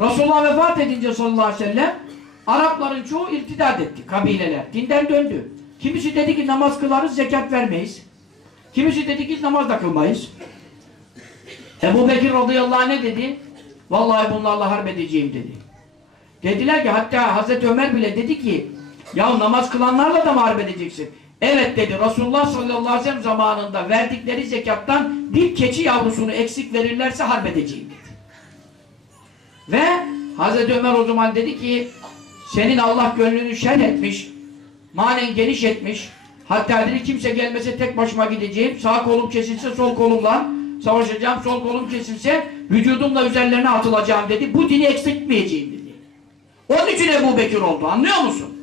Resulullah vefat edince sallallahu aleyhi ve sellem Arapların çoğu irtidat etti, kabileler. Dinden döndü. Kimisi dedi ki namaz kılarız, zekat vermeyiz. Kimisi dedi ki namaz da kılmayız. Ebu Bekir radıyallahu anh ne dedi? Vallahi bunlarla harp edeceğim dedi. Dediler ki hatta Hazreti Ömer bile dedi ki ya namaz kılanlarla da mı harp edeceksin? Evet dedi. Resulullah sallallahu aleyhi ve sellem zamanında verdikleri zekattan bir keçi yavrusunu eksik verirlerse harp edeceğim dedi. Ve Hazreti Ömer o zaman dedi ki senin Allah gönlünü şen etmiş, manen geniş etmiş. Hatta dedi kimse gelmese tek başıma gideceğim. Sağ kolum kesilse sol kolumla savaşacağım. Sol kolum kesilse vücudumla üzerlerine atılacağım dedi. Bu dini eksiltmeyeceğim dedi. Onun için Ebu Bekir oldu. Anlıyor musun?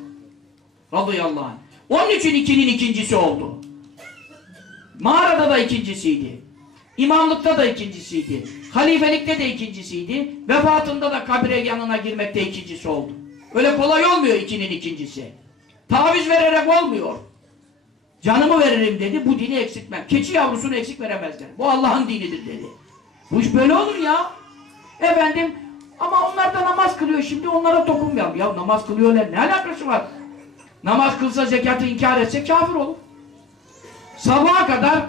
Radıyallahu anh. Onun için ikinin ikincisi oldu. Mağarada da ikincisiydi. İmamlıkta da ikincisiydi. Halifelikte de ikincisiydi. Vefatında da kabre yanına girmekte ikincisi oldu. Öyle kolay olmuyor ikinin ikincisi. Taviz vererek olmuyor. Canımı veririm dedi, bu dini eksiltmem. Keçi yavrusunu eksik veremezler. Bu Allah'ın dinidir dedi. Bu iş böyle olur ya. Efendim, ama onlar da namaz kılıyor şimdi, onlara dokunmayalım. Ya namaz kılıyorlar, ne alakası var? Namaz kılsa, zekatı inkar etse kafir olur. Sabaha kadar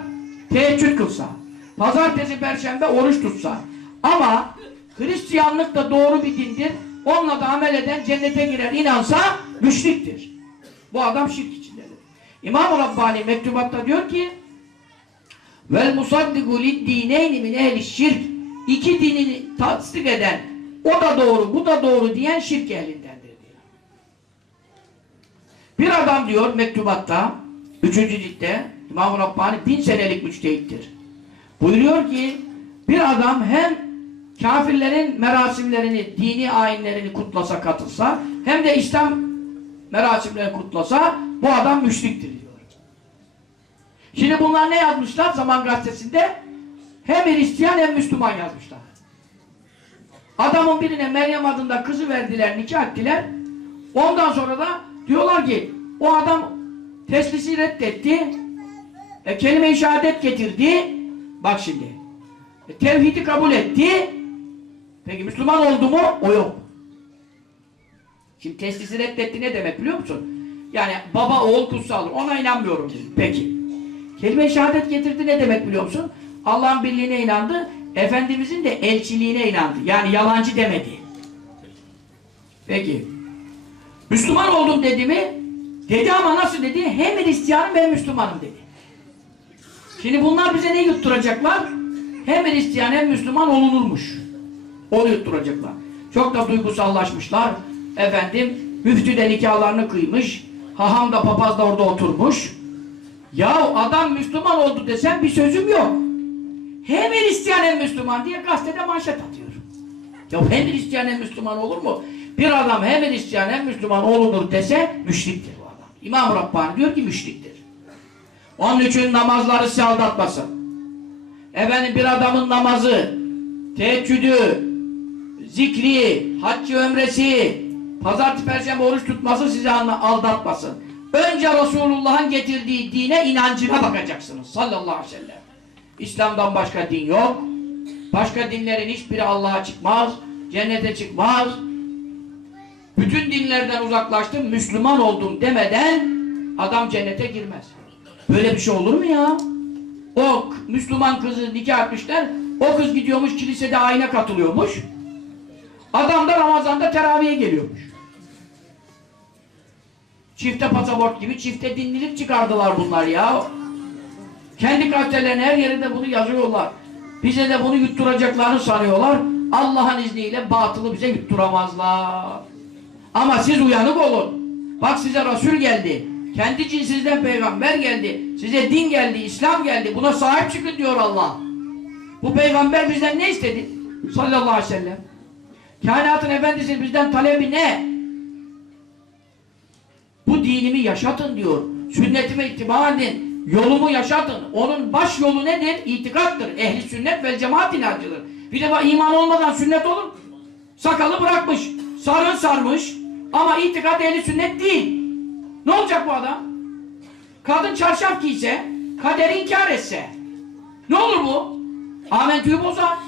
teheccüd kılsa, pazartesi, perşembe oruç tutsa. Ama Hristiyanlık da doğru bir dindir. Onunla da amel eden cennete girer, inansa müşriktir. Bu adam şirk içindedir. İmam-ı Rabbani mektubatta diyor ki vel musaddiku lid-dineyni min ehli şirk, iki dinini tasdik eden, o da doğru, bu da doğru diyen şirk ehlindendir diyor. Bir adam diyor mektubatta 3. ciltte İmam-ı Rabbani 1000 senelik müçtehittir. Buyuruyor ki bir adam hem kafirlerin merasimlerini, dini ayinlerini kutlasa, katılsa, hem de İslam merasimlerini kutlasa, bu adam müşriktir diyor. Şimdi bunlar ne yazmışlar Zaman Gazetesi'nde? Hem Hristiyan hem Müslüman yazmışlar. Adamın birine Meryem adında kızı verdiler, nikah ettiler. Ondan sonra da diyorlar ki o adam teslisi reddetti, kelime-i şehadet getirdi. Bak şimdi, tevhidi kabul etti. Peki Müslüman oldu mu? O yok. Şimdi teslisi reddetti ne demek biliyor musun? Yani baba oğul kutsaldır. Ona inanmıyorum dedi. Peki. Kelime-i şehadet getirdi ne demek biliyor musun? Allah'ın birliğine inandı. Efendimizin de elçiliğine inandı. Yani yalancı demedi. Peki. Müslüman oldum dedi mi? Dedi ama nasıl dedi? Hem Hristiyanım hem Müslümanım dedi. Şimdi bunlar bize ne yutturacaklar? Hem Hristiyan hem Müslüman olunurmuş. Onu yutturacaklar. Çok da duygusallaşmışlar. Efendim, müftü de nikahlarını kıymış. Haham da papaz da orada oturmuş. Ya adam Müslüman oldu desem bir sözüm yok. Hem Hristiyan hem Müslüman diye gazetede manşet atıyor. Ya hem Hristiyan hem Müslüman olur mu? Bir adam hem Hristiyan hem Müslüman olunur dese müşriktir bu adam. İmam-ı Rabbani diyor ki müşriktir. Onun için namazları sizi aldatmasın. Efendim bir adamın namazı, teheccüdü, zikri, haccı, ömresi, pazartesi, perşembe oruç tutması sizi aldatmasın. Önce Resulullah'ın getirdiği dine, inancına bakacaksınız. Sallallahu aleyhi ve sellem. İslam'dan başka din yok. Başka dinlerin hiçbiri Allah'a çıkmaz, cennete çıkmaz. Bütün dinlerden uzaklaştım, Müslüman oldum demeden adam cennete girmez. Böyle bir şey olur mu ya? O Müslüman kızı nikah etmişler, o kız gidiyormuş kilisede ayine katılıyormuş. Adam da Ramazan'da teraviye geliyormuş. Çifte pasaport gibi çifte dinlilik çıkardılar bunlar ya. Kendi gazetelerinin her yerinde bunu yazıyorlar. Bize de bunu yutturacaklarını sanıyorlar. Allah'ın izniyle batılı bize yutturamazlar. Ama siz uyanık olun. Bak size Resul geldi. Kendi cinsinizden peygamber geldi. Size din geldi, İslam geldi. Buna sahip çıkın diyor Allah. Bu peygamber bizden ne istedi? Sallallahu aleyhi ve sellem. Kainatın efendisi bizden talebi ne? Bu dinimi yaşatın diyor. Sünnetime ittiba edin. Yolumu yaşatın. Onun baş yolu nedir? İtikattır. Ehli sünnet vel cemaat inancıdır. Bir defa iman olmadan sünnet olur. Sakalı bırakmış. Sarığı sarmış. Ama itikat ehli sünnet değil. Ne olacak bu adam? Kadın çarşaf giyse, kaderi inkar etse. Ne olur bu? Amentüyü bozar.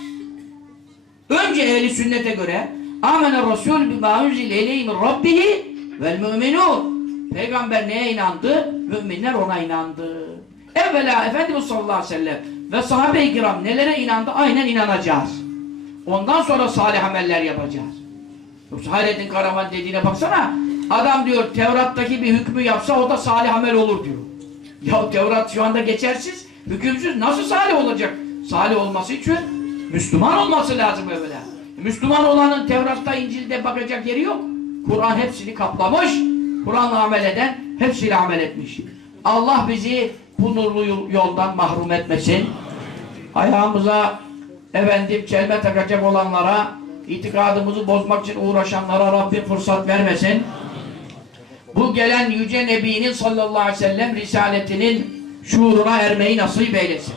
Önce ehli sünnete göre Âmene Rasûl bimâ unzile ileyhi min rabbihi vel mü'minûn. Peygamber neye inandı? Müminler ona inandı. Evvela Efendimiz sallallahu aleyhi ve sellem ve sahabe-i kiram nelere inandı? Aynen inanacağız. Ondan sonra salih ameller yapacağız. Yoksa Hayrettin Karaman dediğine baksana, adam diyor Tevrat'taki bir hükmü yapsa o da salih amel olur diyor. Ya Tevrat şu anda geçersiz, hükümsüz, nasıl salih olacak? Salih olması için Müslüman olması lazım evvela. Müslüman olanın Tevrat'ta, İncil'de bakacak yeri yok. Kur'an hepsini kaplamış, Kur'an'la amel eden hepsiyle amel etmiş. Allah bizi bu nurlu yoldan mahrum etmesin. Ayağımıza çelme takacak olanlara, itikadımızı bozmak için uğraşanlara Rabbim fırsat vermesin. Bu gelen yüce Nebi'nin sallallahu aleyhi ve sellem risaletinin şuuruna ermeyi nasip eylesin.